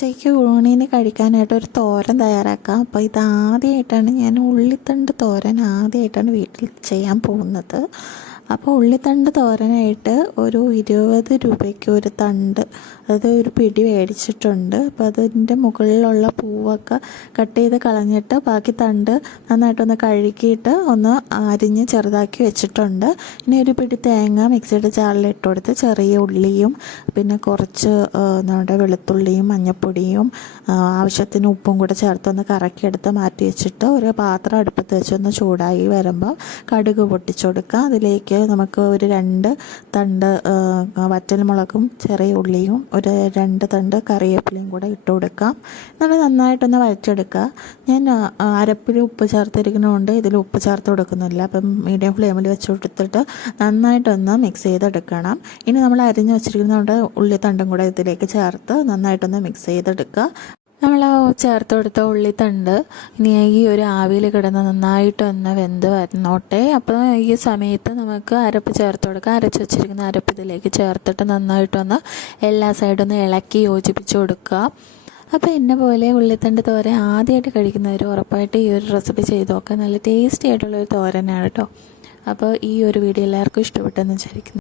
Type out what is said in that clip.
ഉച്ചയ്ക്ക് ഊണിന് കഴിക്കാനായിട്ട് ഒരു തോരൻ തയ്യാറാക്കാം. അപ്പോൾ ഇത് ആദ്യമായിട്ടാണ് ഞാൻ ഉള്ളിത്തണ്ട് തോരൻ ആദ്യമായിട്ടാണ് വീട്ടിൽ ചെയ്യാൻ പോകുന്നത്. അപ്പോൾ ഉള്ളിത്തണ്ട് തോരനായിട്ട് ഒരു ഇരുപത് രൂപയ്ക്ക് ഒരു തണ്ട് അതായത് ഒരു പിടി മേടിച്ചിട്ടുണ്ട്. അപ്പോൾ അതിന്റെ മുകളിലുള്ള പൂവൊക്കെ കട്ട് ചെയ്ത് കളഞ്ഞിട്ട് ബാക്കി തണ്ട് നന്നായിട്ടൊന്ന് കഴുകിയിട്ട് ഒന്ന് അരിഞ്ഞ് ചെറുതാക്കി വെച്ചിട്ടുണ്ട്. ഇനി ഒരു പിടി തേങ്ങ മിക്സിയുടെ ജാറിൽ ഇട്ട് കൊടുത്ത് ചെറിയ ഉള്ളിയും പിന്നെ കുറച്ച് നമ്മുടെ വെളുത്തുള്ളിയും മഞ്ഞൾപ്പൊടിയും ആവശ്യത്തിന് ഉപ്പും കൂടെ ചേർത്തൊന്ന് കറക്കിയെടുത്ത് മാറ്റി വെച്ചിട്ട് ഒരു പാത്രം അടുപ്പത്ത് വെച്ചൊന്ന് ചൂടായി വരുമ്പോൾ കടുക് പൊട്ടിച്ചു കൊടുക്കുക അതിലേക്ക് നമുക്ക് ഒരു രണ്ട് തണ്ട് വറ്റൽമുളകും ചെറിയ ഉള്ളിയും ഒരു രണ്ട് തണ്ട് കറിവേപ്പിലയും കൂടെ ഇട്ട് കൊടുക്കാം. എന്നിട്ട് നന്നായിട്ടൊന്ന് വഴറ്റെടുക്കുക ഞാൻ അരപ്പിൽ ഉപ്പ് ചേർത്തിരിക്കുന്നതുകൊണ്ട് ഇതിൽ ഉപ്പ് ചേർത്ത് കൊടുക്കുന്നില്ല. അപ്പം മീഡിയം ഫ്ലെയിമിൽ വെച്ച് കൊടുത്തിട്ട് നന്നായിട്ടൊന്ന് മിക്സ് ചെയ്തെടുക്കണം. ഇനി നമ്മൾ അരിഞ്ഞ് വെച്ചിരിക്കുന്നതുകൊണ്ട് ഉള്ളിത്തണ്ടും കൂടെ ഇതിലേക്ക് ചേർത്ത് നന്നായിട്ടൊന്ന് മിക്സ് ചെയ്തെടുക്കുക. നമ്മൾ ചേർത്ത് കൊടുത്ത ഉള്ളിത്തണ്ട് ഇനി ഈ ഒരു ആവിയിൽ കിടന്ന് നന്നായിട്ടൊന്ന് വെന്ത് വരണോട്ടെ അപ്പോൾ ഈ സമയത്ത് നമുക്ക് അരപ്പ് ചേർത്ത് കൊടുക്കുക അരച്ച് വെച്ചിരിക്കുന്ന അരപ്പ് ഇതിലേക്ക് ചേർത്തിട്ട് നന്നായിട്ടൊന്ന് എല്ലാ സൈഡും ഒന്ന് ഇളക്കി യോജിപ്പിച്ച് കൊടുക്കുക. അപ്പോൾ എന്നെ പോലെ ഉള്ളിത്തണ്ട് തോരൻ ആദ്യമായിട്ട് കഴിക്കുന്നവർ ഉറപ്പായിട്ട് ഈ ഒരു റെസിപ്പി ചെയ്ത് നോക്കുക നല്ല ടേസ്റ്റി ആയിട്ടുള്ള ഒരു തോരനാണ് കേട്ടോ. അപ്പോൾ ഈ ഒരു വീഡിയോ എല്ലാവർക്കും ഇഷ്ടപ്പെട്ടെന്ന് വിചാരിക്കുന്നു.